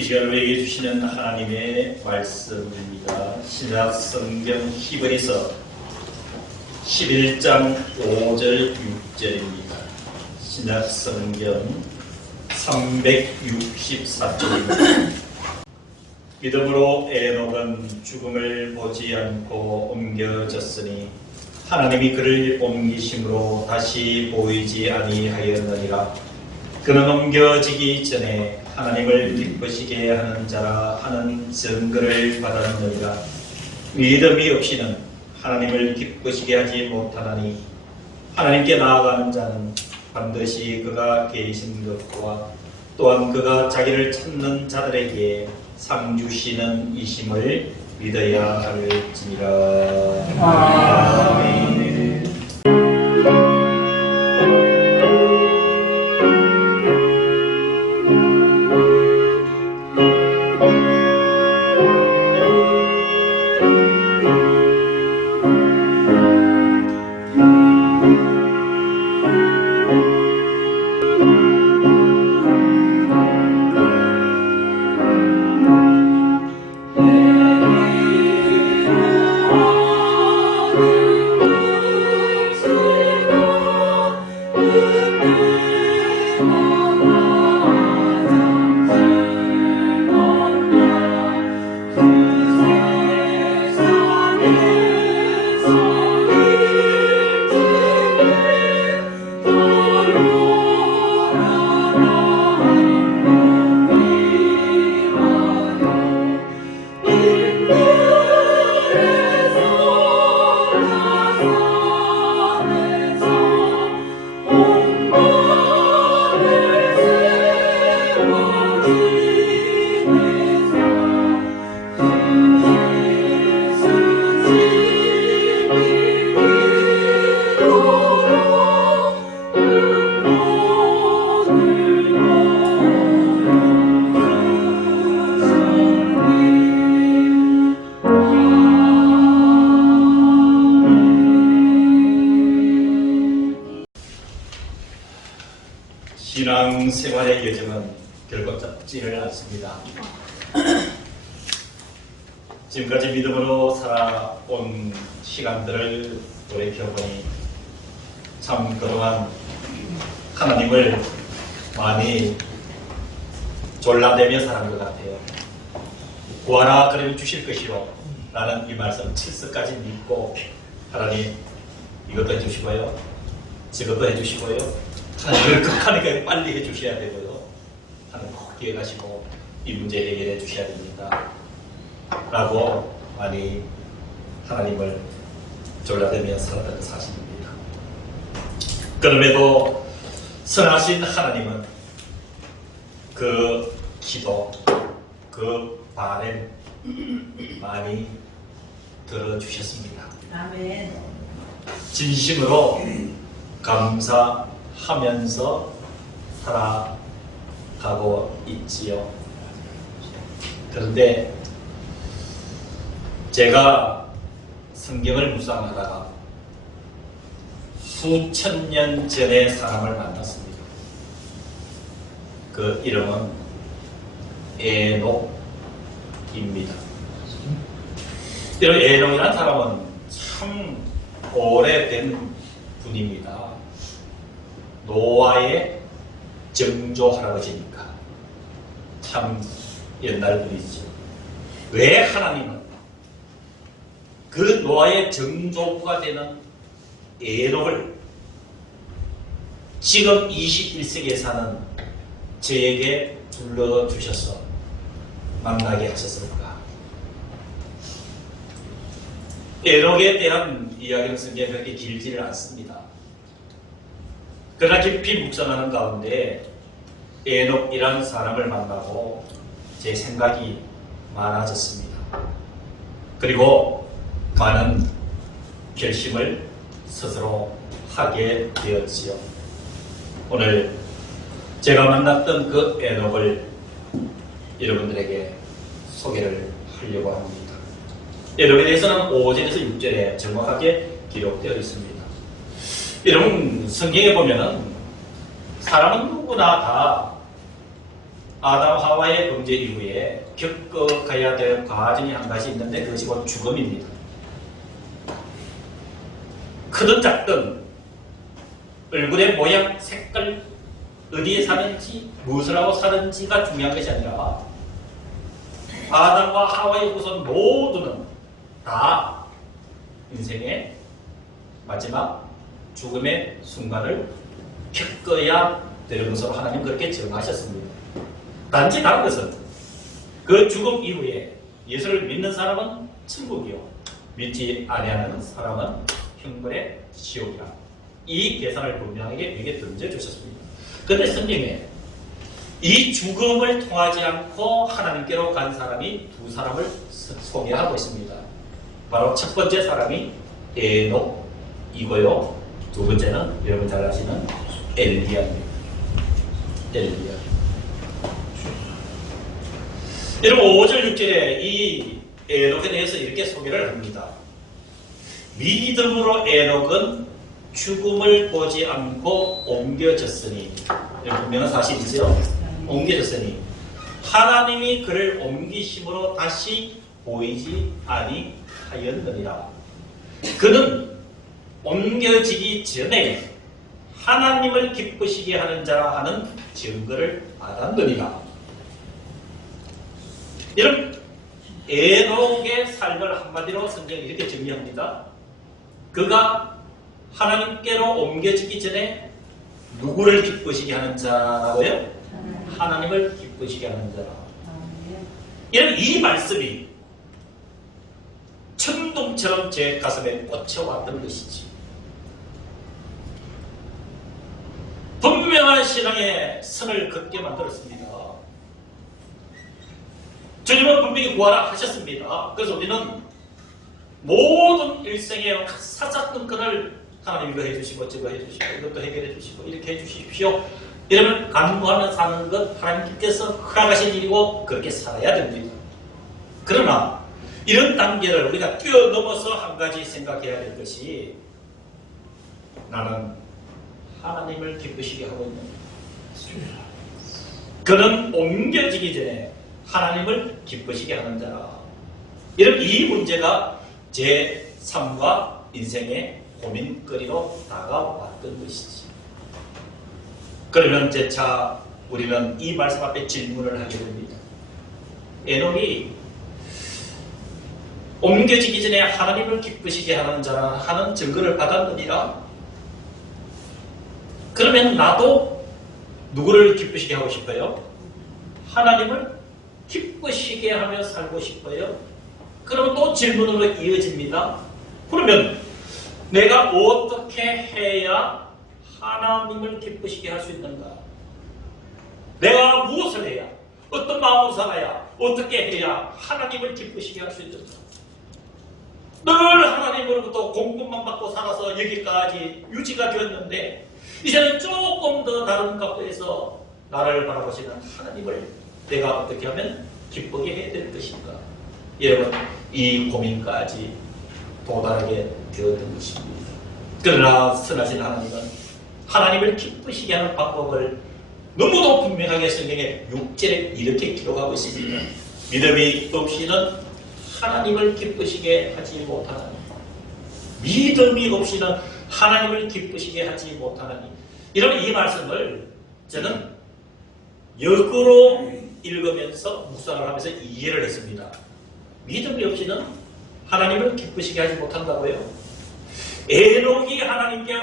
이 시간을 우리에게 주시는 하나님의 말씀입니다. 신약 성경 히브리서 11장 5절 6절입니다. 신약 성경 364쪽입니다. 믿음으로 에녹은 죽음을 보지 않고 옮겨졌으니 하나님이 그를 옮기심으로 다시 보이지 아니하였느니라. 그는 옮겨지기 전에 하나님을 기쁘시게 하는 자라 하는 증거를 받았느니라. 믿음이 없이는 하나님을 기쁘시게 하지 못하나니 하나님께 나아가는 자는 반드시 그가 계신 것과 또한 그가 자기를 찾는 자들에게 상 주시는 이심을 믿어야 할지니라. 아멘. 신앙생활의 여정은 결코 짧지를 않습니다. 지금까지 믿음으로 살아온 시간들을 돌이켜보니 참 그동안 하나님을 많이 졸라대며 살은 것 같아요. 구하라 그러면 주실 것이요 라는 이 말씀 7서까지 믿고 하나님 이것도 해주시고요 저것도 해주시고요 하나님을 극하니까 빨리 해주셔야 되고요. 하나님 꼭 기억하시고 이 문제 해결해 주셔야 됩니다. 라고 많이 하나님을 졸라대며 살았던 사실입니다. 그럼에도 선하신 하나님은 그 기도, 그 바램 많이 들어주셨습니다. 아멘. 진심으로 감사하면서 살아가고 있지요. 그런데 제가 성경을 묵상하다가 수천 년 전의 사람을 만났습니다. 그 이름은 에녹입니다. 에녹이라는 사람은 참 오래된 분입니다. 노아의 정조 할아버지니까 참 옛날 분이죠. 왜 하나님은 그 노아의 정조부가 되는 에녹을 지금 21세기에 사는 저에게 불러주셔서 만나게 하셨을까? 에녹에 대한 이야기는 성경에 그렇게 길지를 않습니다. 그러나 깊이 묵상하는 가운데 에녹이라는 사람을 만나고 제 생각이 많아졌습니다. 그리고 많은 결심을 스스로 하게 되었지요. 오늘 제가 만났던 그 에녹을 여러분들에게 소개를 하려고 합니다. 에녹에 대해서는 5절에서 6절에 정확하게 기록되어 있습니다. 여러분 성경에 보면은 사람은 누구나 다 아담 하와의 범죄 이후에 겪어가야 될 과정이 한 가지 있는데 그것이 곧 죽음입니다. 크든 작든 얼굴의 모양, 색깔, 어디에 사는지, 무엇을 하고 사는지가 중요한 것이 아니라 아담과 하와의 후손 모두는 다 인생의 마지막 죽음의 순간을 겪어야 되는 것으로 하나님 그렇게 정하셨습니다. 단지 다른 것은 그 죽음 이후에 예수를 믿는 사람은 천국이요 믿지 아니하는 사람은 형벌의 지옥이라 이 계산을 분명하게 우리에게 던져주셨습니다. 그런데 성경에 이 죽음을 통하지 않고 하나님께로 간 사람이 두 사람을 소개하고 있습니다. 바로 첫 번째 사람이 에녹이고요. 두 번째는 여러분 잘 아시는 엘리야입니다. 엘리야. 여러분 5절 6절에 이 에녹에 대해서 이렇게 소개를 합니다. 믿음으로 에녹은 죽음을 보지 않고 옮겨졌으니 분명한 사실이죠. 옮겨졌으니 하나님이 그를 옮기심으로 다시 보이지 아니하였느니라. 그는 옮겨지기 전에 하나님을 기쁘시게 하는 자라 하는 증거를 받았느니라. 여러분 에녹의 삶을 한마디로 성경이 이렇게 정리합니다. 그가 하나님께로 옮겨지기 전에 누구를 기쁘시게 하는 자라고요? 하나님을 기쁘시게 하는 자라. 여러분 이 말씀이 천둥처럼 제 가슴에 꽂혀왔던 것이지. 분명한 신앙의 선을 긋게 만들었습니다. 주님은 분명히 구하라 하셨습니다. 그래서 우리는 모든 일생의 사사건건을 하나님 이거 해주시고 저거 해주시고 이것도 해결해 주시고 이렇게 해주십시오. 이러면 간구하며 사는 것 하나님께서 허락하신 일이고 그렇게 살아야 됩니다. 그러나 이런 단계를 우리가 뛰어넘어서 한 가지 생각해야 될 것이 나는 하나님을 기쁘시게 하고 있는 그는 옮겨지기 전에 하나님을 기쁘시게 하는 자라. 이런 이 문제가 제 삶과 인생의 고민거리로 다가왔던 것이지. 그러면 재차 우리는 이 말씀 앞에 질문을 하게 됩니다. 에녹이 옮겨지기 전에 하나님을 기쁘시게 하는 자라 하는 증거를 받았느니라. 그러면 나도 누구를 기쁘시게 하고 싶어요? 하나님을 기쁘시게 하며 살고 싶어요? 그러면 또 질문으로 이어집니다. 그러면 내가 어떻게 해야 하나님을 기쁘시게 할 수 있는가? 내가 무엇을 해야? 어떤 마음으로 살아야? 어떻게 해야 하나님을 기쁘시게 할 수 있는가? 늘 하나님으로부터 공급만 받고 살아서 여기까지 유지가 되었는데 이제는 조금 더 다른 각도에서 나를 바라보시는 하나님을 내가 어떻게 하면 기쁘게 해야 될 것인가? 여러분 이 고민까지 도달하게 되었던 것입니다. 그러나 선하신 하나님은 하나님을 기쁘시게 하는 방법을 너무도 분명하게 성경에 6절에 이렇게 기록하고 있습니다. 믿음이 없이는 하나님을 기쁘시게 하지 못하나니. 믿음이 없이는 하나님을 기쁘시게 하지 못하나니. 이런 이 말씀을 저는 역으로 읽으면서 묵상을 하면서 이해를 했습니다. 믿음이 없이는 하나님을 기쁘시게 하지 못한다고요? 에녹이 하나님께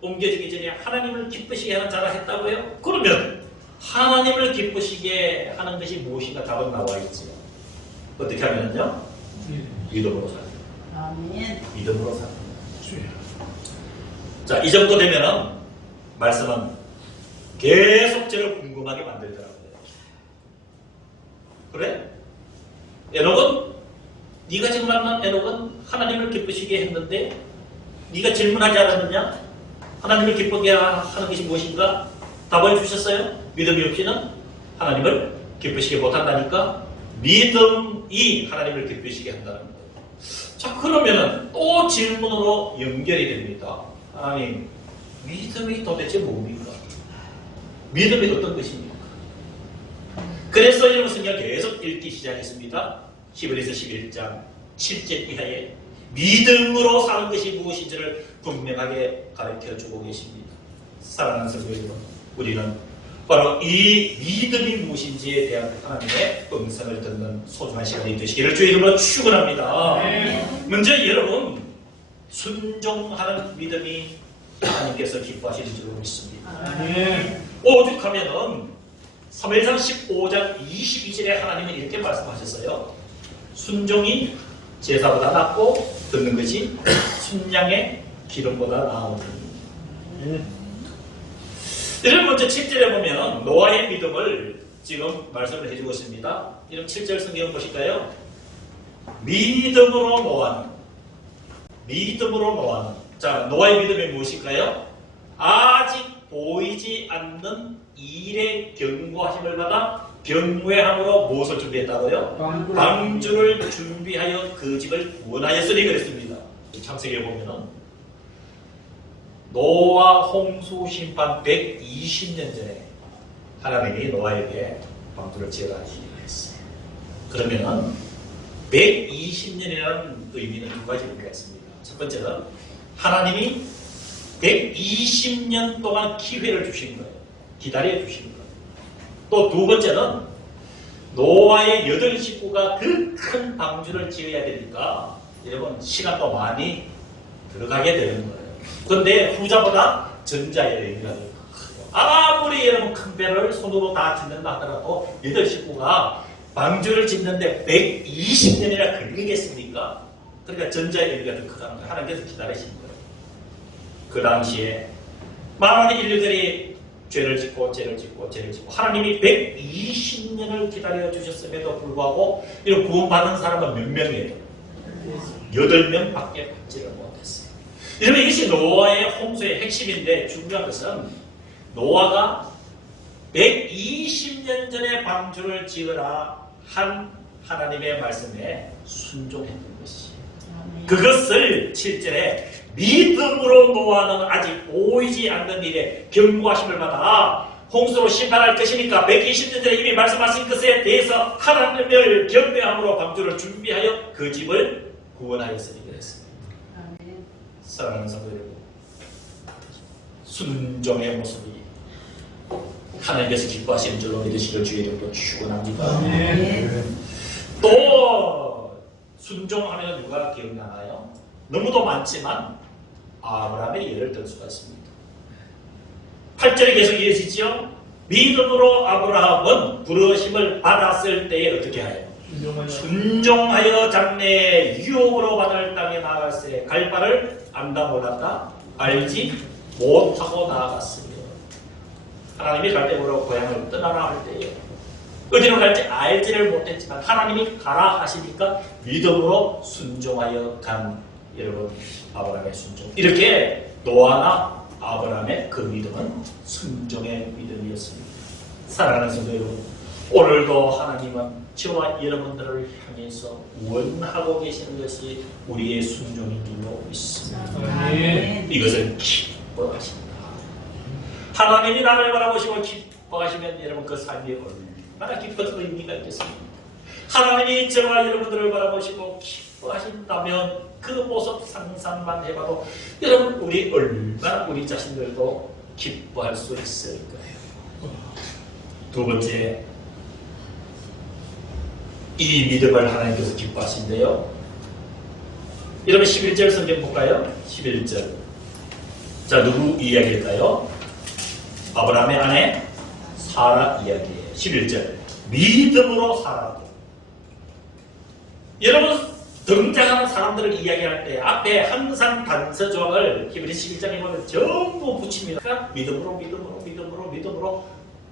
옮겨지기 전에 하나님을 기쁘시게 하는 자라 했다고요? 그러면 하나님을 기쁘시게 하는 것이 무엇인가 답은 나와 있지요. 어떻게 하면요? 믿음으로 살아요. 아멘. 믿음으로 살아요. 자, 이 정도 되면은 말씀은 계속 저를 궁금하게 만들더라고요. 그래? 에녹은 네가 지금 만난 에녹은 하나님을 기쁘시게 했는데 네가 질문하지 않았느냐? 하나님을 기쁘게 하는 것이 무엇인가? 답을 주셨어요? 믿음이 없이는 하나님을 기쁘시게 못한다니까? 믿음이 하나님을 기쁘시게 한다는 거예요. 자, 그러면은 또 질문으로 연결이 됩니다. 하나님, 믿음이 도대체 뭡니까? 믿음이 어떤 것입니까? 그래서 이런 성경 계속 읽기 시작했습니다. 히브리서 11장 7절 이하에 믿음으로 사는 것이 무엇인지를 분명하게 가르쳐주고 계십니다. 사랑하는 성도 여러분, 우리는 바로 이 믿음이 무엇인지에 대한 하나님의 음성을 듣는 소중한 시간이 되시기를 주의 이름으로 축원합니다. 먼저 여러분, 순종하는 믿음이 하나님께서 기뻐하시는 줄 믿습니다. 오죽하면은 사무엘상 15장 22절에 하나님은 이렇게 말씀하셨어요. 순종이 제사보다 낫고 듣는 것이 순양의 기름보다 나으니. 이런 먼저 7절에 보면 노아의 믿음을 지금 말씀을 해주고 있습니다. 이런 7절 성경 보실까요? 믿음으로 노아는 자, 노아의 믿음이 무엇일까요? 아직 보이지 않는 일의 경고하심을 받아 경외함으로 무엇을 준비했다고요? 방주를 준비하여 그 집을 구원하였으니 그랬습니다. 창세기에 보면은 노아 홍수 심판 120년 전에 하나님이 노아에게 방주를 지어라 했어요. 그러면은 120년이라는 의미는 두 가지 의미가 있습니다. 첫 번째는 하나님이 120년 동안 기회를 주신 거예요. 기다려 주신 거예요. 또 두 번째는 노아의 8 식구가 그 큰 방주를 지어야 되니까 여러분 시간도 많이 들어가게 되는 거예요. 그런데 후자보다 전자의 의미가 더 크고, 아무리 여러분 큰 배를 손으로 다 짓는다 하더라도 8 식구가 방주를 짓는데 120년이나 걸리겠습니까? 그러니까 전자의 의미가 더 크다는 거예요. 하나님께서 기다리신 거예요. 그 당시에 많은 인류들이 죄를 짓고 하나님이 120년을 기다려 주셨음에도 불구하고 이런 구원받은 사람은 몇 명이에요? 8명밖에 받지를 못했어요. 여러분, 이것이 노아의 홍수의 핵심인데 중요한 것은 노아가 120년 전에 방주를 지으라 한 하나님의 말씀에 순종했던 것이에요. 그것을 7절에 믿음으로 노아는 아직 보이지 않는 일에 경고하심을 받아 홍수로 심판할 것이니까 120년 전에 이미 말씀하신 것에 대해서 하나님을 경배함으로 방주를 준비하여 그 집을 구원하였으니 그랬습니다. 사랑하는 성도 여러분, 순종의 모습이 하나님께서 기뻐하시는 줄로 믿으시길 주의 이름으로 축원합니다. 또 순종하면 누가 기억나나요? 너무도 많지만 아브라함의 예를 들 수가 있습니다. 8절에 계속 이어지죠. 믿음으로 아브라함은 부르심을 받았을 때에 어떻게 하여? 순종하여 장래에 유업으로 받을 땅에 나아갈새 갈 바를 안다 몰랐다 알지 못하고 나아갔으며, 하나님이 갈 때로 고향을 떠나라 할 때에 어디로 갈지 알지를 못했지만 하나님이 가라 하시니까 믿음으로 순종하여 간 여러분 아브라함의 순종. 이렇게 노아나 아브라함의 그 믿음은 순종의 믿음이었습니다. 사랑하는 성도 여러분, 오늘도 하나님은 저와 여러분들을 향해서 원하고 계시는 것이 우리의 순종인 줄로 믿습니다. 이것을 기뻐하신다. 하나님이 나를 바라보시고 기뻐하시면 여러분 그 삶이 얼마나 기쁜 의미가 있겠습니까? 하나님이 저와 여러분들을 바라보시고 기뻐하신다면 그 모습 상상만 해봐도 여러분 우리 얼마나 우리 자신들도 기뻐할 수 있을 거예요. 두 번째, 이 믿음을 하나님께서 기뻐하신대요. 여러분 11절 성경 볼까요? 11절. 자, 누구 이야기일까요? 아브라함의 아내 사라 이야기예요. 11절. 믿음으로 살아도. 여러분 등장하는 사람들을 이야기할 때 앞에 항상 단서 조항을 히브리 11장에 보면 전부 붙입니다. 그러니까 믿음으로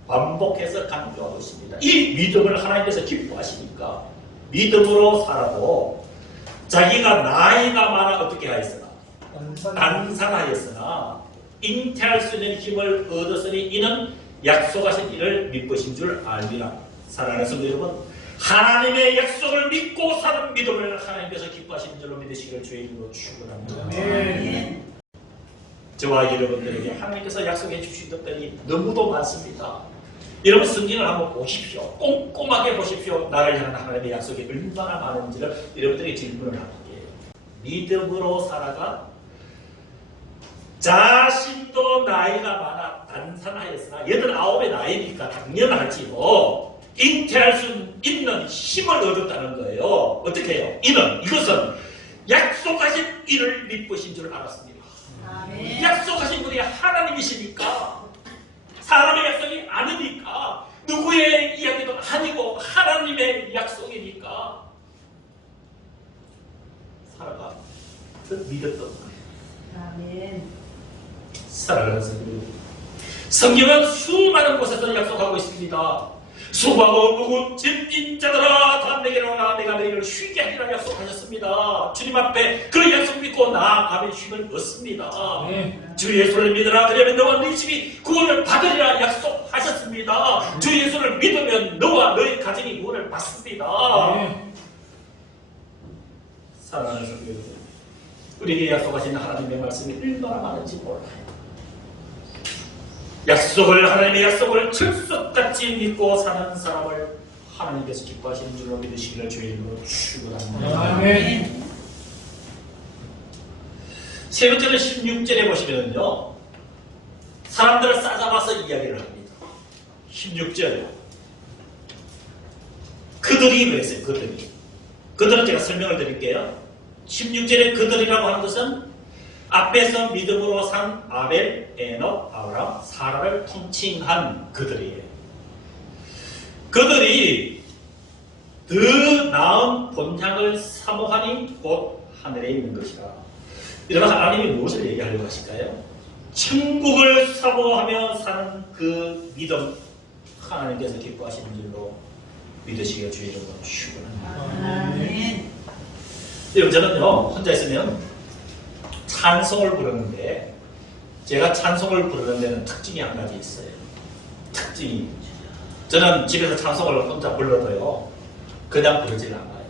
반복해서 강조하고 있습니다. 이 믿음을 하나님께서 기뻐하시니까 믿음으로 살아도 자기가 나이가 많아 어떻게 하였으나 단산하였으나 잉태할 수 있는 힘을 얻었으니 이는 약속하신 일을 믿으신 줄 알리라. 사랑하는 성도 여러분, 하나님의 약속을 믿고 사는 믿음을 하나님께서 기뻐하시는 줄로 믿으시기를 주의 이름으로 축원합니다. 저와 여러분들에게 하나님께서 약속해 주신 것들이 너무도 많습니다. 여러분 성경을 한번 보십시오. 꼼꼼하게 보십시오. 나를 향한 하나님의 약속이 얼마나 많은지를 여러분들에게 질문을 할게요. 믿음으로 살아가 자신도 나이가 많아 단산하였으나 89의 나이니까 당연하지요. 잉태할 수 있는 힘을 얻었다는 거예요. 어떻게 해요? 이것은 약속하신 이를 믿으신 줄 알았습니다. 아멘. 약속하신 분이 하나님이시니까 사람의 약속이 아니니까 누구의 이야기도 아니고 하나님의 약속이니까 살아가 믿었던 거예요. 아멘. 사랑하는 성도, 성경은 수많은 곳에서 약속하고 있습니다. 수고하고 무거운 짐진 자들아 다 내게로 와 내가 너희를 쉬게 하리라 약속하셨습니다. 주님 앞에 그 약속 믿고 나아가면 쉼을 얻습니다. 주 예수를 믿으라 그러면 너와 너희 집이 구원을 받으리라 약속하셨습니다. 주 예수를 믿으면 너와 너희 가정이 구원을 받습니다. 사랑하는 성도 여러분, 우리에게 약속하신 하나님의 말씀이 얼마나 많은지 몰라요. 하나님의 약속을 철석같이 믿고 사는 사람을 하나님께서 기뻐하시는 줄로 믿으시기를 주의 이름으로 축원합니다. 세 번째는 16절에 보시면요, 사람들을 싸잡아서 이야기를 합니다. 16절 그들이 그랬어요. 그들은 제가 설명을 드릴게요. 16절에 그들이라고 하는 것은 앞에서 믿음으로 산 아벨, 에녹, 아브람, 사라를 통칭한 그들이에요. 그들이 더 나은 본향을 사모하니 곧 하늘에 있는 것이라. 이러면 하나님이 무엇을 얘기하려고 하실까요? 천국을 사모하며 사는 그 믿음, 하나님께서 기뻐하시는 줄로 믿으시기를 주의 이름으로 축원합니다. 여러분, 저는요 혼자 있으면 찬송을 부르는데, 제가 찬송을 부르는 데는 특징이 한 가지 있어요. 특징이, 저는 집에서 찬송을 혼자 불러도요 그냥 부르질 않아요.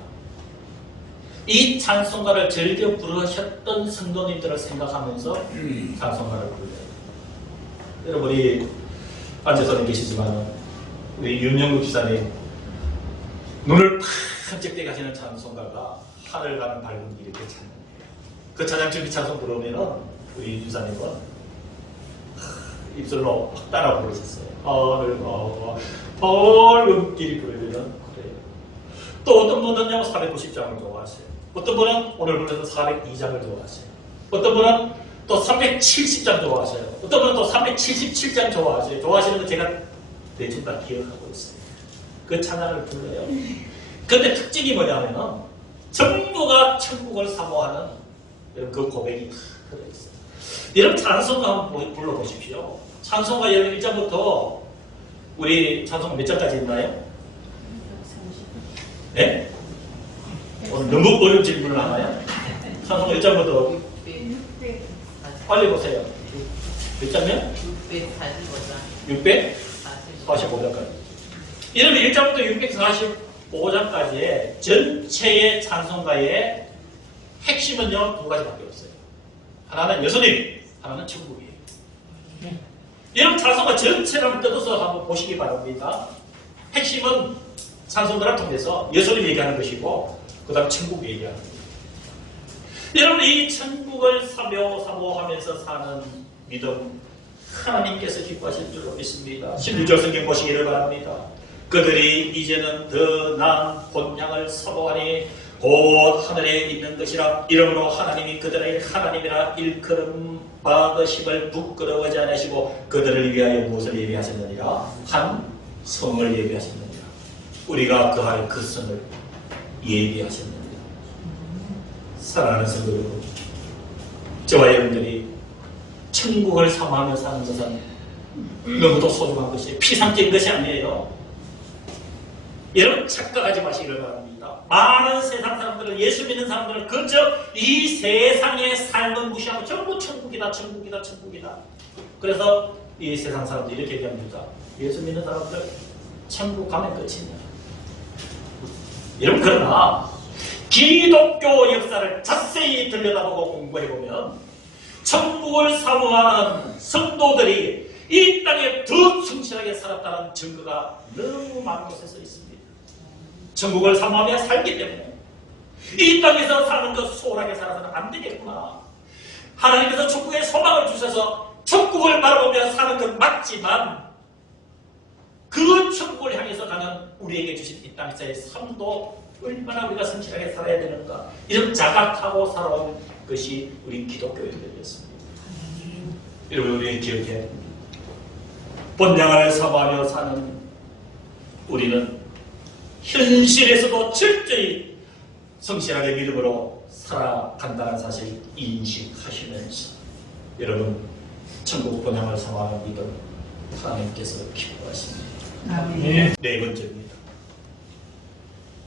이 찬송가를 즐겨 부르셨던 성도님들을 생각하면서 찬송가를 불러요. 여러분이 앉아서는 계시지만 우리 윤영국 기사님 눈을 깜짝대게 하시는 찬송가가 하늘 가는 밝은 길이 그 찬양. 그 찬양 준비 찬송 부르면은 우리 유사님은 입술로 확 따라 부르셨어요. 하늘 가는 밝은 길이 부르면 그래요. 또 어떤 분은요 490장을 좋아하세요. 어떤 분은 오늘 불러서 402장을 좋아하세요. 어떤 분은 또 370장 좋아하세요. 어떤 분은 또 377장 좋아하세요. 좋아하시는 거 제가 대충 다 기억하고 있어요. 그 찬양을 불러요. 근데 특징이 뭐냐면은 전부가 천국을 사모하는 그 고백이 다 들어있어요. 여러분 찬송가 한번 불러보십시오. 찬송가 여러분 1장부터 우리 찬송가 몇 장까지 있나요? 네? 오늘 너무 어려운 질문을 하나요? 찬송가 1장부터 빨리 보세요. 몇 장면? 645장까지. 이러면 1장부터 645장까지의 전체의 찬송가의 핵심은요 두 가지밖에 없어요. 하나는 예수님, 하나는 천국이에요. 여러분 찬송가 전체를 한번 뜯어서 한번 보시기 바랍니다. 핵심은 찬송가를 통해서 예수님 얘기하는 것이고 그 다음 천국 얘기하는 거예요. 여러분 이 천국을 사모하면서 사는 믿음, 하나님께서 기뻐하실 줄로 믿습니다. 16절 성경 보시기를 바랍니다. 그들이 이제는 더 나은 본향을 사모하니 곧 하늘에 있는 것이라. 이러므로 하나님이 그들의 하나님이라 일컬음 받으심을 부끄러워하지 않으시고 그들을 위하여 무엇을 예비하셨느니라? 한 성을 예비하셨느니라. 우리가 그할 그 성을 예비하셨느니라. 사랑하는 성도 여러분, 저와 여러분들이 천국을 사모하며 사는 것은 너무도 소중한 것이에요. 피상적인 것이 아니에요. 여러분 착각하지 마시기를 바랍니다. 많은 세상 사람들은, 예수 믿는 사람들은 그저 이 세상의 삶을 무시하고 전부 천국이다 천국이다 천국이다. 그래서 이 세상 사람들이 이렇게 얘기합니다. 예수 믿는 사람들 천국 가면 끝이냐. 여러분 그러나 기독교 역사를 자세히 들여다보고 공부해보면 천국을 사모하는 성도들이 이 땅에 더 성실하게 살았다는 증거가 너무 많은 곳에서 있습니다. 천국을 사모하며 살기 때문에 이 땅에서 사는 것 소홀하게 살아서는 안 되겠구나. 하나님께서 천국에 소망을 주셔서 천국을 바라보며 사는 건 맞지만 그 천국을 향해서 가는 우리에게 주신 이 땅에서의 삶도 얼마나 우리가 성실하게 살아야 되는가, 이런 자각하고 살아온 것이 우리 기독교인들이었습니다. 여러분, 우리 기억해야 됩니다. 본향을 사모하며 사는 우리는 현실에서도 철저히 성실하게 믿음으로 살아간다는 사실 인식하시면서 여러분, 천국 본향을 사모하는 믿음 하나님께서 기뻐하십니다. 네 번째입니다.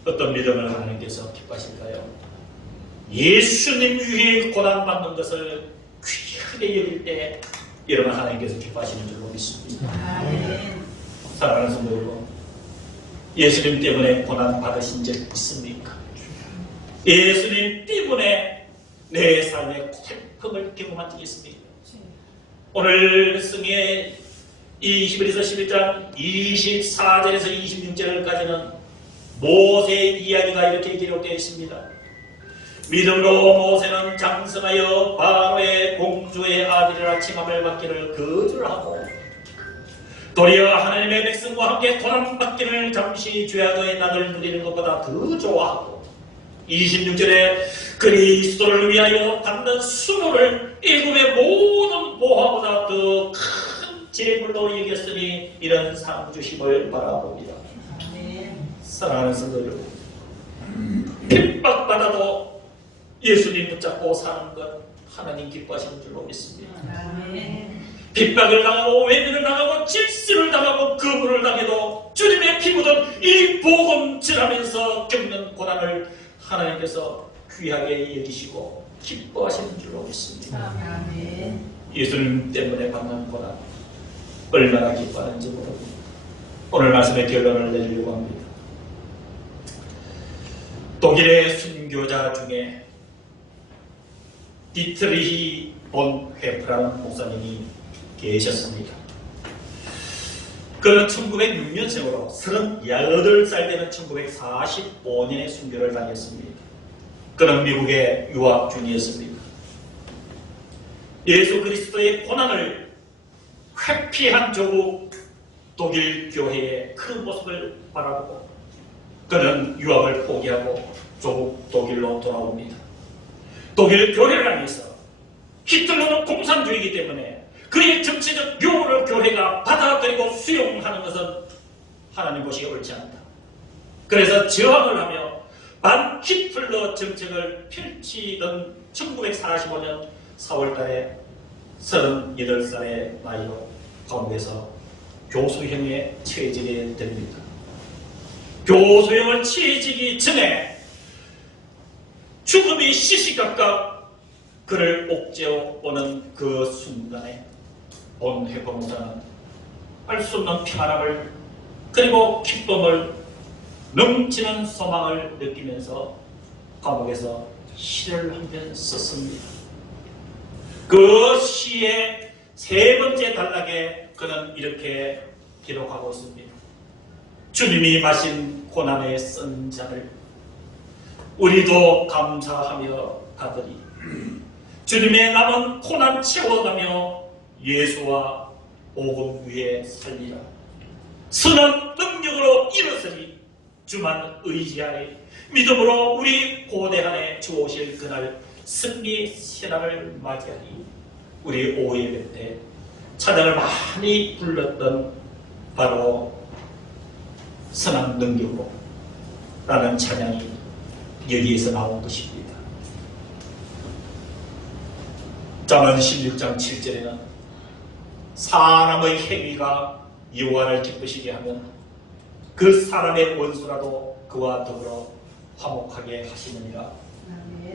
어떤 믿음을 하나님께서 기뻐하실까요? 예수님 위해 고난받는 것을 귀하게 여길 때 여러분, 하나님께서 기뻐하시는 줄로 믿습니다. 사랑하는 성도 여러분, 예수님 때문에 고난받으신 적 있습니까? 예수님 때문에 내 삶의 고통을 경험한 적이 있습니까? 오늘 성경의 이 히브리서 11장 24절에서 26절까지는 모세의 이야기가 이렇게 기록되어 있습니다. 믿음으로 모세는 장성하여 바로의 공주의 아들이라 칭함을 받기를 거절하고 도리어 하나님의 백성과 함께 고난받기를 잠시 죄악의 낙을 누리는 것보다 더 좋아하고 26절에 그리스도를 위하여 받는 수모를 일곱의 모든 보화보다 더 큰 재물로 여겼으니 이런 상 주심을 바라봅니다. 사랑하는 성도 여러분, 핍박받아도 예수님 붙잡고 사는 것 하나님 기뻐하시는 줄로 믿습니다. 핍박을 당하고 외면을 당하고 질수를 당하고 거부를 당해도 주님의 피 묻은 이 복음 전하면서 겪는 고난을 하나님께서 귀하게 여기시고 기뻐하시는 줄로 믿습니다. 예수님 때문에 받는 고난 얼마나 기뻐하는지 모릅니다. 오늘 말씀의 결론을 내리려고 합니다. 독일의 순교자 중에 디트리히 본 회프라는 목사님이 계셨습니다. 그는 1906년생으로 38살 되는 1945년에 순교를 당했습니다. 그는 미국에 유학 중이었습니다. 예수 그리스도의 고난을 회피한 조국 독일 교회의 그 모습을 바라보고 그는 유학을 포기하고 조국 독일로 돌아옵니다. 독일 교회를 향해서 히틀러는 공산주의이기 때문에 그의 정치적 요구를 교회가 받아들이고 수용하는 것은 하나님 보시기에 옳지 않다. 그래서 저항을 하며 반 히틀러 정책을 펼치던 1945년 4월달에 38살의 나이로 감옥에서 교수형에 처해지게 됩니다. 교수형을 처해지기 전에 죽음이 시시각각 그를 옥죄어 오는 그 순간에 본 회봉사는 알 수 없는 평안함을 그리고 기쁨을 넘치는 소망을 느끼면서 감옥에서 시를 한 편 썼습니다. 그 시의 세 번째 단락에 그는 이렇게 기록하고 있습니다. 주님이 마신 고난의 쓴 잔을 우리도 감사하며 가더니 주님의 남은 고난 채워가며 예수와 복음 위에 살리라. 선한 능력으로 일어서니 주만 의지하여 믿음으로 우리 고대 안에 주오실 그날 승리 신앙을 맞이하니 우리 오예배 때 찬양을 많이 불렀던 바로 선한 능력으로 라는 찬양이 여기에서 나온 것입니다. 잠언 16장 7절에는 사람의 행위가 여호와를 기쁘시게 하면 그 사람의 원수라도 그와 더불어 화목하게 하시느니라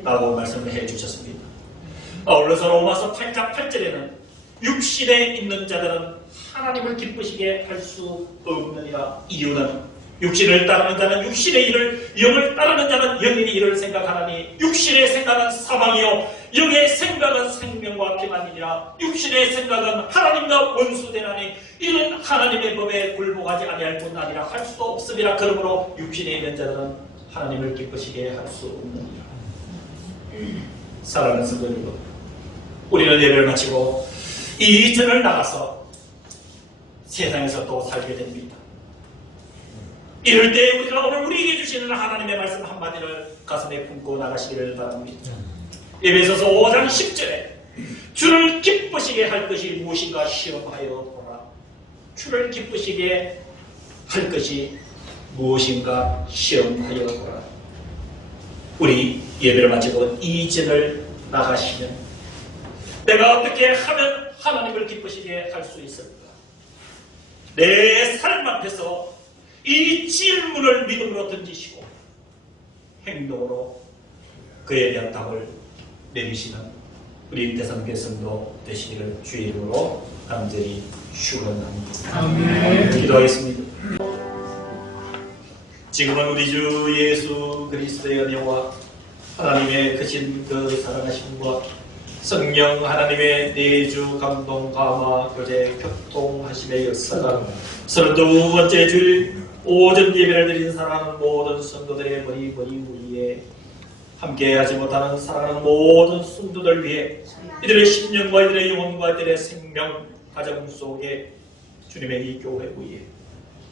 라고 말씀을 해주셨습니다. 아울러서 로마서 8장 8절에는 육신에 있는 자들은 하나님을 기쁘시게 할 수 없느니라. 이유는 육신을 따르는 자는 육신의 일을, 영을 따르는 자는 영의 일을 생각하나니 육신의 생각은 사망이요 영의 생각은 생명과 평안이니라 육신의 생각은 하나님과 원수되나니 이는 하나님의 법에 굴복하지 아니할 뿐 아니라 할 수도 없음이라. 그러므로 육신에 있는 자들은 하나님을 기쁘시게 할 수 없느니라. 사랑하는 성도 여러분, 우리는 예배를 마치고 이 전을 나가서 세상에서 또 살게 됩니다. 이럴 때 우리가 오늘 우리에게 주시는 하나님의 말씀 한마디를 가슴에 품고 나가시기를 바랍니다. 에베소서 5장 10절에 주를 기쁘시게 할 것이 무엇인가 시험하여 보라. 주를 기쁘시게 할 것이 무엇인가 시험하여 보라. 우리 예배를 마치고 이 전을 나가시면 내가 어떻게 하면 하나님을 기쁘시게 할 수 있을까? 내 삶 앞에서 이 질문을 믿음으로 던지시고 행동으로 그에 대한 답을 내리시는 우리 대선교회 성도 되시기를 주의 이름으로 간절히 축원합니다. 아멘. 기도하겠습니다. 지금은 우리 주 예수 그리스도의 은혜와 하나님의 크신 그 사랑하심과 성령 하나님의 내주 감동 감화 교제 교통하심의 역사가 32번째 주일 오전 예배를 드린 사랑하는 모든 성도들의 머리 위에 함께하지 못하는 사랑하는 모든 성도들 위해 이들의 심령과 이들의 영혼과 이들의 생명 가정 속에 주님의 이 교회 위에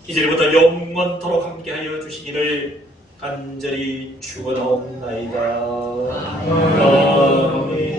이제부터 영원토록 함께하여 주시기를 간절히 축원하옵나이다. 아멘.